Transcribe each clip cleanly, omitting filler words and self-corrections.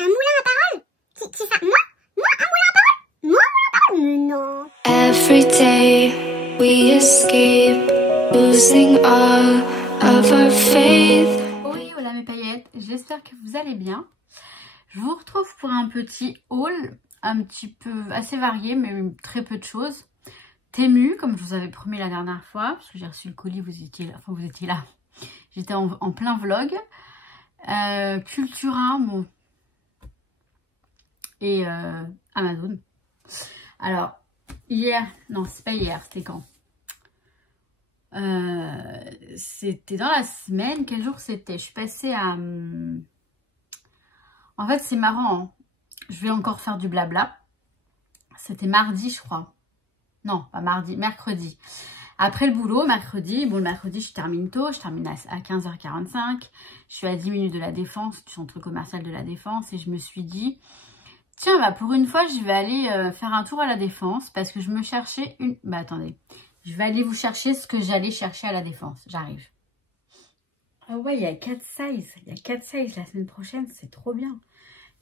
Un moulin à paroles? Qui ça? Moi, un moulin à paroles? Moi, un moulin à paroles? Mais non. Every day we escape, losing all of our faith. Oui, voilà mes paillettes, j'espère que vous allez bien. Je vous retrouve pour un petit haul, un petit peu assez varié, mais très peu de choses. Temu, comme je vous avais promis la dernière fois, parce que j'ai reçu le colis, vous étiez là, enfin vous étiez là. J'étais en plein vlog. Cultura, bon. Et Amazon. Alors, hier, non, c'est pas hier, c'était quand? C'était dans la semaine. Quel jour c'était? Je suis passée à... En fait, c'est marrant, hein. Je vais encore faire du blabla. C'était mardi, je crois. Non, pas mardi, mercredi. Après le boulot, mercredi, bon, le mercredi, je termine tôt. Je termine à 15h45. Je suis à 10 minutes de la Défense, du centre commercial de la Défense. Et je me suis dit, tiens, bah, pour une fois, je vais aller faire un tour à la Défense. Parce que je me cherchais une... Bah, attendez. Je vais aller vous chercher ce que j'allais chercher à la Défense. J'arrive. Ah ouais, il y a 4 sizes. Il y a 4 sizes la semaine prochaine. C'est trop bien.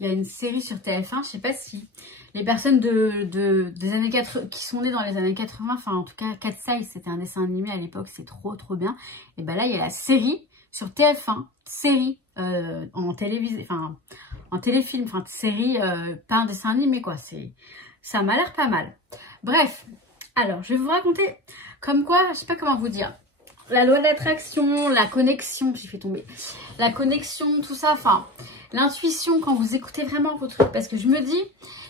Il y a une série sur TF1. Je sais pas si les personnes des années 80, qui sont nées dans les années 80, enfin en tout cas 4 sizes, c'était un dessin animé à l'époque. C'est trop bien. Et ben là, il y a la série sur TF1. Série en télévision, enfin en téléfilm. Enfin série, pas un dessin animé quoi. Ça m'a l'air pas mal. Bref. Alors, je vais vous raconter comme quoi, je sais pas comment vous dire, la loi d'attraction, la connexion, j'ai fait tomber, la connexion, tout ça, enfin, l'intuition quand vous écoutez vraiment vos trucs. Parce que je me dis,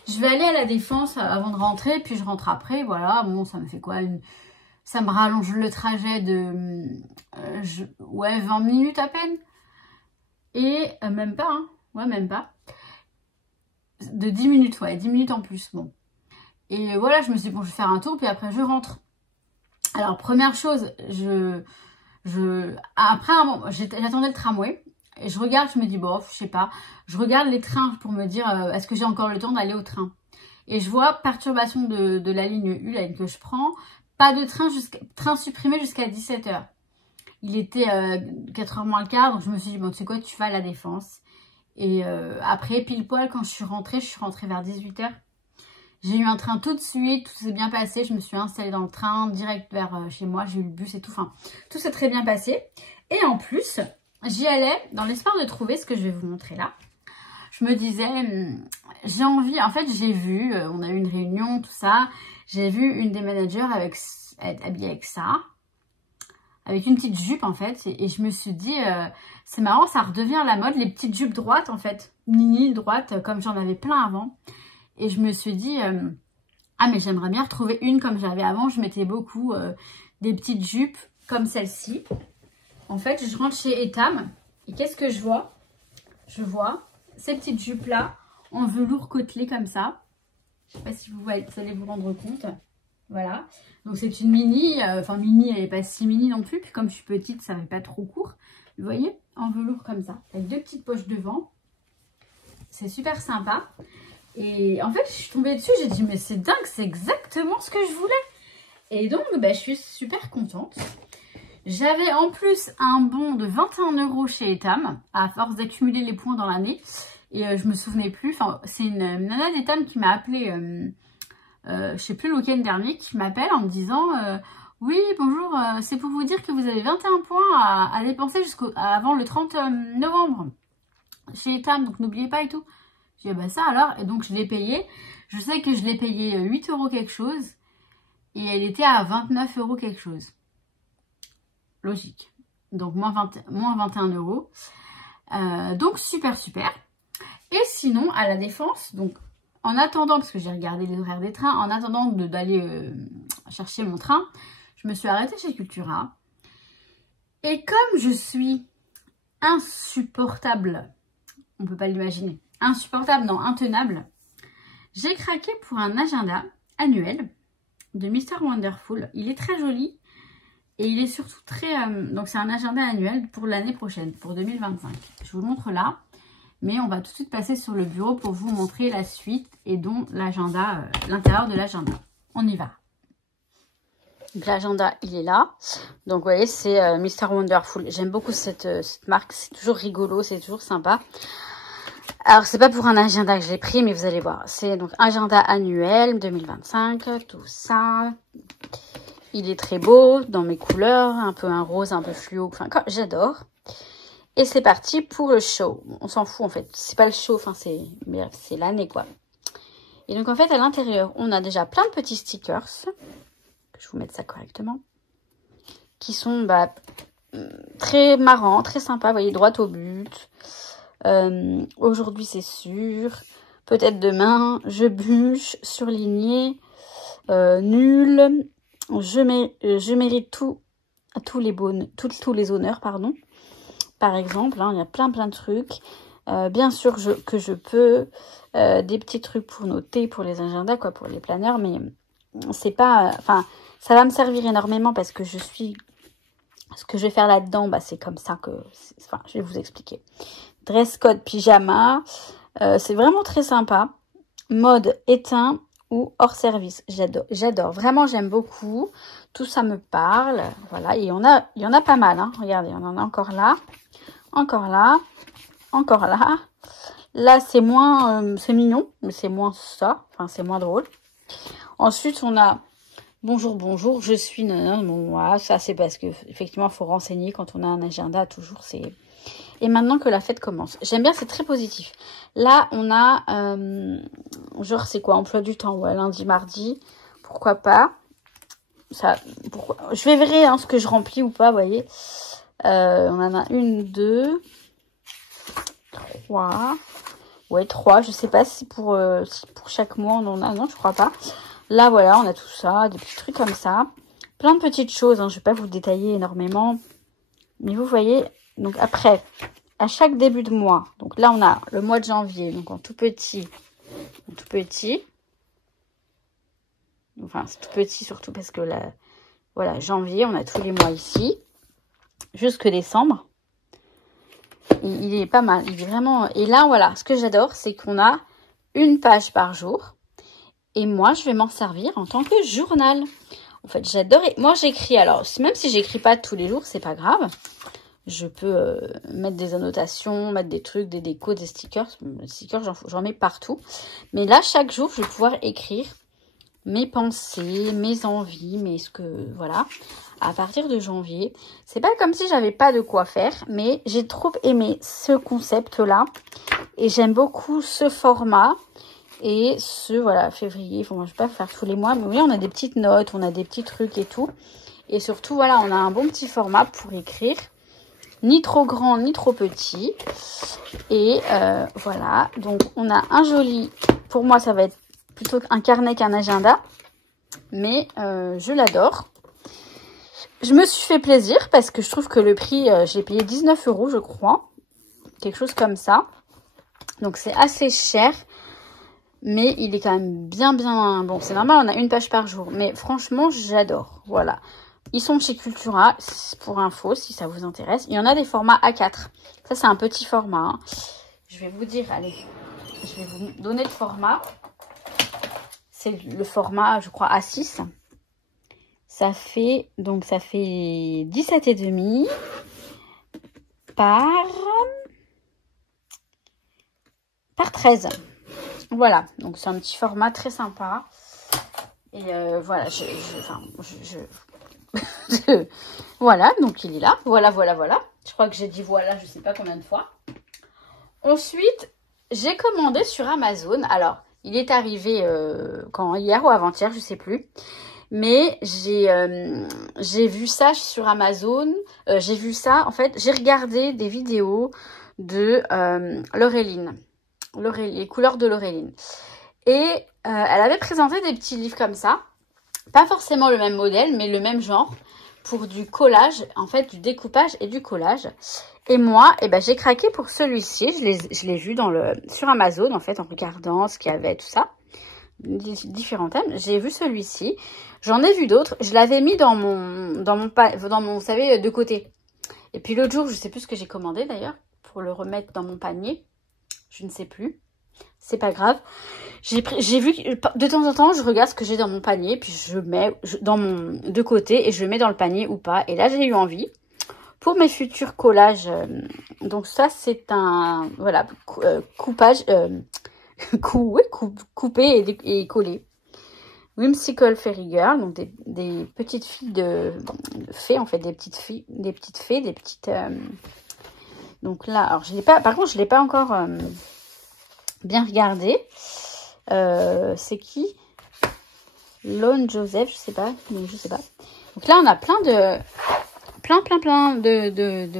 je vais aller à la Défense avant de rentrer, puis je rentre après, voilà, bon, ça me fait quoi, ça me rallonge le trajet de, ouais, 20 minutes à peine. Et même pas, hein, ouais, même pas. De 10 minutes, ouais, 10 minutes en plus, bon. Et voilà, je me suis dit, bon, je vais faire un tour, puis après, je rentre. Alors, première chose, après un moment, j'attendais le tramway. Et je regarde, je me dis, bon, je sais pas. Je regarde les trains pour me dire, est-ce que j'ai encore le temps d'aller au train? Et je vois perturbation de la ligne U, la ligne que je prends. Pas de train, train supprimé jusqu'à 17 h. Il était 4h moins le quart, donc je me suis dit, bon, tu sais quoi, tu vas à la Défense. Et après, pile poil, quand je suis rentrée vers 18 h. J'ai eu un train tout de suite, tout s'est bien passé. Je me suis installée dans le train, direct vers chez moi. J'ai eu le bus et tout. Enfin, tout s'est très bien passé. Et en plus, j'y allais dans l'espoir de trouver ce que je vais vous montrer là. Je me disais, j'ai envie... En fait, j'ai vu, on a eu une réunion, tout ça. J'ai vu une des managers être habillée avec ça. Avec une petite jupe, en fait. Et je me suis dit, c'est marrant, ça redevient à la mode. Les petites jupes droites, en fait. Mini, droites, comme j'en avais plein avant. Et je me suis dit, ah mais j'aimerais bien retrouver une comme j'avais avant. Je mettais beaucoup des petites jupes comme celle-ci. En fait, je rentre chez Etam. Et qu'est-ce que je vois? Je vois ces petites jupes-là en velours côtelé comme ça. Je sais pas si vous allez vous rendre compte. Voilà. Donc c'est une mini. Enfin mini, elle n'est pas si mini non plus. Puis comme je suis petite, ça ne fait pas trop court. Vous voyez? En velours comme ça. Avec deux petites poches devant. C'est super sympa. Et en fait, je suis tombée dessus, j'ai dit, mais c'est dingue, c'est exactement ce que je voulais. Et donc, bah, je suis super contente. J'avais en plus un bon de 21 € chez Etam, à force d'accumuler les points dans l'année. Et je me souvenais plus, enfin, c'est une nana d'Etam qui m'a appelé, je sais plus le week-end dernier, qui m'appelle en me disant, oui, bonjour, c'est pour vous dire que vous avez 21 points à dépenser avant le 30 novembre chez Etam, donc n'oubliez pas et tout. J'ai dit, bah ça alors, et donc je l'ai payé. Je sais que je l'ai payé 8 € quelque chose. Et elle était à 29 € quelque chose. Logique. Donc moins 21 €. Donc super. Et sinon, à la Défense, donc en attendant, parce que j'ai regardé les horaires des trains, en attendant d'aller chercher mon train, je me suis arrêtée chez Cultura. Et comme je suis insupportable, on ne peut pas l'imaginer. Insupportable, non, intenable. J'ai craqué pour un agenda annuel de Mr. Wonderful. Il est très joli et il est surtout très... donc c'est un agenda annuel pour l'année prochaine, pour 2025. Je vous le montre là, mais on va tout de suite passer sur le bureau pour vous montrer la suite et donc l'agenda, l'intérieur de l'agenda. On y va. L'agenda, il est là. Donc vous voyez, c'est Mr. Wonderful. J'aime beaucoup cette marque, c'est toujours rigolo, c'est toujours sympa. Alors, c'est pas pour un agenda que j'ai pris, mais vous allez voir. C'est donc agenda annuel 2025, tout ça. Il est très beau, dans mes couleurs, un peu un rose, un peu fluo. Enfin, j'adore. Et c'est parti pour le show. On s'en fout, en fait. C'est pas le show, enfin, c'est l'année, quoi. Et donc, en fait, à l'intérieur, on a déjà plein de petits stickers. Que je vous mette ça correctement. Qui sont, très marrants, très sympas. Vous voyez, droit au but. Aujourd'hui, c'est sûr. Peut-être demain. Je bûche. Surligné. Nul. Je mérite tous les honneurs, pardon. Par exemple, hein, il y a plein de trucs. Bien sûr que je peux. Des petits trucs pour noter, pour les agendas, quoi, pour les planeurs. Mais c'est pas... Enfin, ça va me servir énormément parce que ce que je vais faire là-dedans, c'est comme ça que... Enfin, je vais vous expliquer. Dress code pyjama. C'est vraiment très sympa. Mode éteint ou hors service. J'adore. Vraiment, j'aime beaucoup. Tout ça me parle. Voilà. Et il y en a pas mal. Hein. Regardez, on en a encore là. Encore là. Encore là. Là, c'est moins... c'est mignon. Mais c'est moins ça. Enfin, c'est moins drôle. Ensuite, on a... Bonjour, je suis... Bon, voilà, ça, c'est parce que effectivement, il faut renseigner quand on a un agenda. Toujours, c'est... Et maintenant que la fête commence. J'aime bien, c'est très positif. Là, on a... genre, c'est quoi? Emploi du temps. Ouais, lundi, mardi. Pourquoi pas? Ça, je verrai ce que je remplis ou pas, vous voyez. On en a 1, 2, 3. Ouais, 3. Je sais pas si pour chaque mois on en a. Non, je crois pas. Là, voilà, on a tout ça. Des petits trucs comme ça. Plein de petites choses. Hein, je vais pas vous détailler énormément. Mais vous voyez... Donc après, à chaque début de mois, donc là on a le mois de janvier, donc en tout petit, enfin c'est tout petit surtout parce que là, voilà, janvier, on a tous les mois ici, jusque décembre, il est pas mal, il est vraiment, et là voilà, ce que j'adore, c'est qu'on a une page par jour, et moi je vais m'en servir en tant que journal. En fait, j'adore, moi j'écris, alors même si j'écris pas tous les jours, c'est pas grave. Je peux mettre des annotations, mettre des trucs, des décos, des stickers. Les stickers, j'en mets partout. Mais là, chaque jour, je vais pouvoir écrire mes pensées, mes envies, voilà. À partir de janvier, c'est pas comme si j'avais pas de quoi faire, mais j'ai trop aimé ce concept-là. Et j'aime beaucoup ce format. Et voilà, février. Bon, moi, je vais pas faire tous les mois, mais oui, on a des petites notes, on a des petits trucs et tout. Et surtout, voilà, on a un bon petit format pour écrire. Ni trop grand, ni trop petit. Et voilà. Donc, on a un joli... Pour moi, ça va être plutôt un carnet qu'un agenda. Mais je l'adore. Je me suis fait plaisir parce que je trouve que le prix... j'ai payé 19 €, je crois. Quelque chose comme ça. Donc, c'est assez cher. Mais il est quand même bien... Bon, c'est normal, on a une page par jour. Mais franchement, j'adore. Voilà. Ils sont chez Cultura, pour info, si ça vous intéresse. Il y en a des formats A4. Ça, c'est un petit format. Hein. Je vais vous dire, allez, je vais vous donner le format. C'est le format, je crois, A6. Ça fait 17,5 par 13. Voilà, donc c'est un petit format très sympa. Et voilà, voilà, donc il est là. Voilà. Je crois que j'ai dit voilà, je sais pas combien de fois. Ensuite, j'ai commandé sur Amazon. Alors, il est arrivé hier ou avant-hier, je sais plus. Mais j'ai vu ça sur Amazon. J'ai vu ça, en fait, j'ai regardé des vidéos de Laureline. Les couleurs de Laureline. Et elle avait présenté des petits livres comme ça. Pas forcément le même modèle, mais le même genre. Pour du collage, en fait, du découpage et du collage. Et moi, j'ai craqué pour celui-ci. Je l'ai vu sur Amazon, en fait, en regardant ce qu'il y avait, tout ça. Différents thèmes. J'ai vu celui-ci. J'en ai vu d'autres. Je l'avais mis dans mon, vous savez, de côté. Et puis l'autre jour, je sais plus ce que j'ai commandé d'ailleurs, pour le remettre dans mon panier. Je ne sais plus. C'est pas grave. J'ai vu que de temps en temps, je regarde ce que j'ai dans mon panier, puis je mets de côté et je le mets dans le panier ou pas. Et là, j'ai eu envie. pour mes futurs collages. Donc ça, c'est un voilà coupage, coupé et collé. Whimsical Fairy Girl, donc des petites filles de fées, en fait, des petites fées, des petites... donc là, alors je l'ai pas, par contre, je l'ai pas encore bien regardé. C'est qui? Lone Joseph, je sais pas, mais je sais pas. Donc là, on a plein de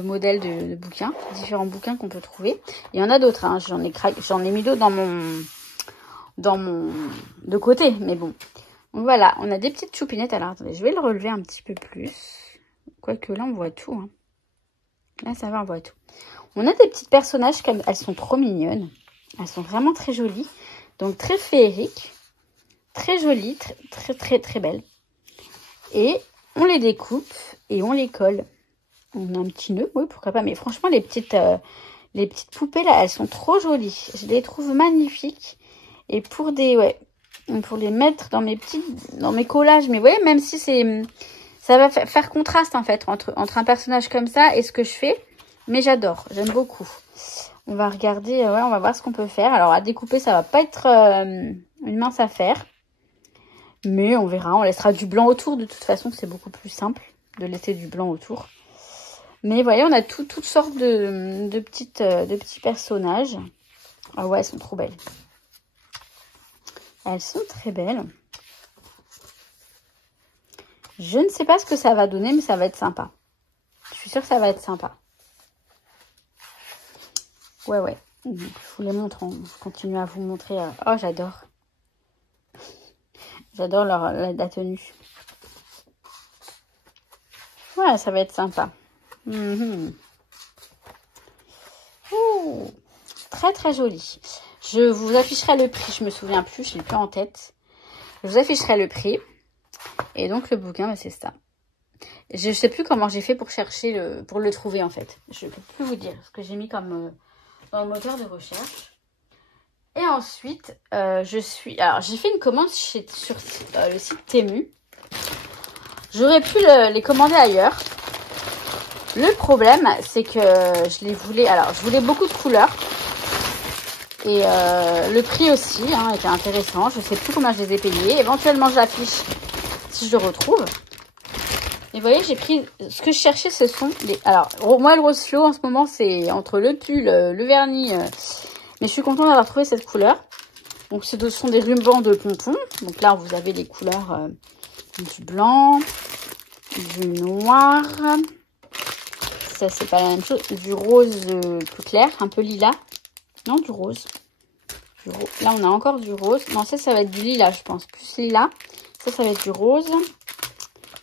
modèles de bouquins, différents bouquins qu'on peut trouver. Il y en a d'autres, hein. J'en ai mis d'autres dans mon de côté, mais bon. Donc voilà, on a des petites choupinettes. Alors attendez, je vais le relever un petit peu plus. Quoique là, on voit tout. Hein. Là, ça va, on voit tout. On a des petites personnages comme elles sont trop mignonnes. Elles sont vraiment très jolies. Donc très féeriques. Très jolies, très belles. Et on les découpe et on les colle. On a un petit nœud, oui, pourquoi pas. Mais franchement, les petites poupées là, elles sont trop jolies. Je les trouve magnifiques. Et pour pour les mettre dans mes collages. Mais vous voyez, même si ça va faire contraste en fait entre un personnage comme ça et ce que je fais. Mais j'adore, j'aime beaucoup. On va regarder, on va voir ce qu'on peut faire. Alors à découper, ça va pas être une mince affaire. Mais on verra, on laissera du blanc autour. De toute façon, c'est beaucoup plus simple de laisser du blanc autour. Mais vous voyez, on a toutes sortes de petits personnages. Ah ouais, elles sont trop belles. Elles sont très belles. Je ne sais pas ce que ça va donner, mais ça va être sympa. Je suis sûre que ça va être sympa. Ouais. Je vous les montre. On continue à vous montrer. Oh, j'adore. J'adore la tenue. Ouais, ça va être sympa. Ouh, très joli. Je vous afficherai le prix. Je me souviens plus, je l'ai plus en tête. Je vous afficherai le prix. Et donc le bouquin, bah, c'est ça. Je sais plus comment j'ai fait pour chercher pour le trouver en fait. Je peux plus vous dire ce que j'ai mis comme dans le moteur de recherche. Et ensuite, alors j'ai fait une commande sur le site Temu. J'aurais pu les commander ailleurs. Le problème, c'est que je voulais beaucoup de couleurs. Et le prix aussi était intéressant. Je sais plus combien je les ai payés. Éventuellement, je l'affiche si je le retrouve. Et vous voyez, j'ai pris... Ce que je cherchais, ce sont les... Alors, moi, le rose fluo, en ce moment, c'est entre le tulle, le vernis. Mais je suis contente d'avoir trouvé cette couleur. Donc, ce sont des rubans de pompons. Donc là, vous avez les couleurs du blanc, du noir. Ça, c'est pas la même chose. Du rose plus clair, un peu lilas. Non, du rose. Là, on a encore du rose. Non, ça va être du lilas, je pense. Plus lilas. Ça va être du rose.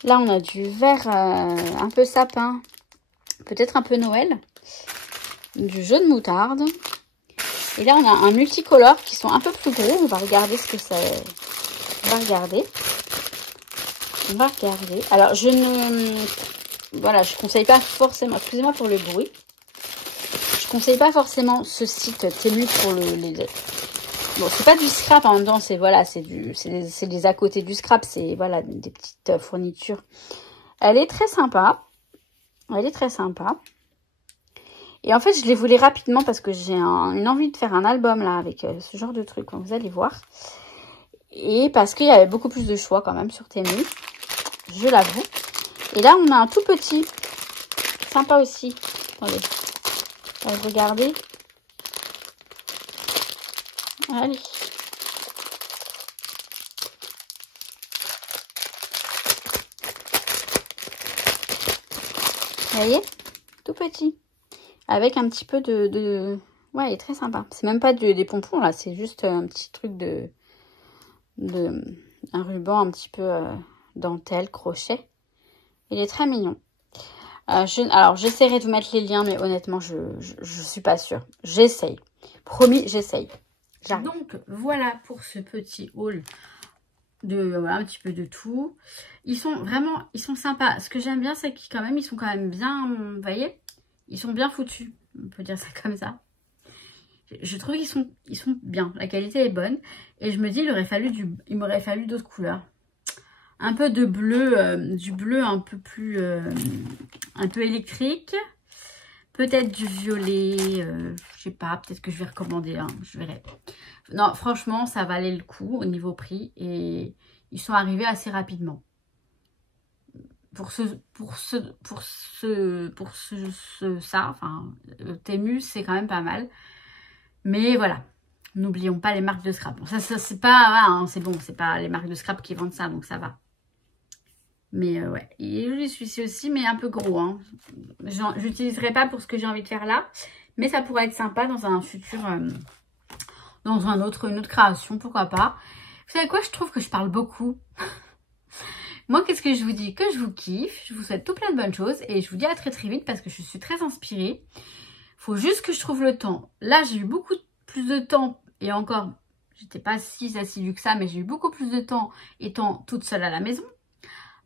Là, on a du vert un peu sapin. Peut-être un peu Noël. Du jaune moutarde. Et là, on a un multicolore qui sont un peu plus gros. On va regarder ce que ça... On va regarder. Alors, Voilà, je conseille pas forcément... Excusez-moi pour le bruit. Je conseille pas forcément ce site Temu pour Bon, c'est pas du scrap en même temps, c'est les à côté du scrap, c'est voilà des petites fournitures. Elle est très sympa. Et en fait, je les voulais rapidement parce que j'ai une envie de faire un album là avec ce genre de trucs, vous allez voir. Et parce qu'il y avait beaucoup plus de choix quand même sur Temu, je l'avoue. Et là, on a un tout petit, sympa aussi. Attendez, regardez. Allez. Vous voyez, tout petit. Avec un petit peu Ouais, il est très sympa. C'est même pas des pompons, là. C'est juste un petit truc un ruban un petit peu dentelle, crochet. Il est très mignon. Alors, j'essaierai de vous mettre les liens, mais honnêtement, je suis pas sûre. J'essaye. Promis, j'essaye. Donc, voilà pour ce petit haul voilà, un petit peu de tout. Ils sont sympas. Ce que j'aime bien, c'est qu'ils ils sont quand même bien, vous voyez, ils sont bien foutus. On peut dire ça comme ça. Je trouve qu'ils sont bien. La qualité est bonne. Et je me dis, il m'aurait fallu d'autres couleurs. un peu de bleu, du bleu un peu plus, un peu électrique. Peut-être du violet, je sais pas, peut-être que je vais recommander, hein, je verrai. Non, franchement, ça valait le coup au niveau prix et ils sont arrivés assez rapidement. Enfin, Temu, c'est quand même pas mal. Mais voilà, n'oublions pas les marques de scrap. Bon, ça c'est pas, hein, c'est bon, c'est pas les marques de scrap qui vendent ça, donc ça va. Mais ouais, il est joli celui-ci aussi, mais un peu gros. Hein. J'utiliserai pas pour ce que j'ai envie de faire là, mais ça pourrait être sympa dans un futur, dans une autre création, pourquoi pas. Vous savez quoi, je trouve que je parle beaucoup. Moi, qu'est-ce que je vous dis? Que je vous kiffe, je vous souhaite tout plein de bonnes choses et je vous dis à très très vite parce que je suis très inspirée. Faut juste que je trouve le temps. Là, j'ai eu beaucoup plus de temps et encore, j'étais pas si assidue que ça, mais j'ai eu beaucoup plus de temps étant toute seule à la maison.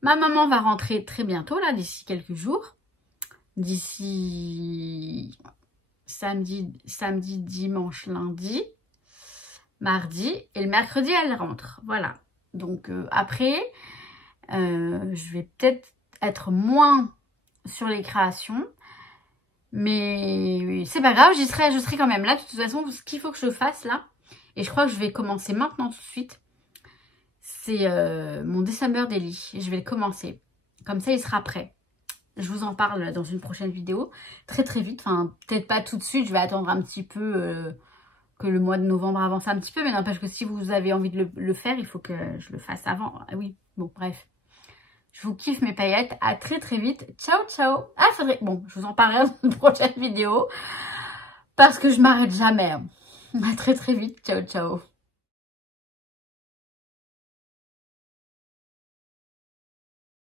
Ma maman va rentrer très bientôt, là, d'ici quelques jours. D'ici samedi, dimanche, lundi, mardi et le mercredi, elle rentre. Voilà. Donc après... je vais peut-être être moins sur les créations. Mais c'est pas grave, je serai quand même là. De toute façon, ce qu'il faut que je fasse là, et je crois que je vais commencer maintenant tout de suite, c'est mon December Daily. Je vais le commencer. Comme ça, il sera prêt. Je vous en parle dans une prochaine vidéo. Très très vite. Enfin, peut-être pas tout de suite. Je vais attendre un petit peu... que le mois de novembre avance un petit peu. Mais n'empêche que si vous avez envie de le faire, il faut que je le fasse avant. Ah oui, bon, bref. Je vous kiffe mes paillettes. À très très vite. Ciao, ciao. Ah, faudrait... Bon, je vous en parlerai dans une prochaine vidéo. Parce que je m'arrête jamais. À très très vite. Ciao, ciao.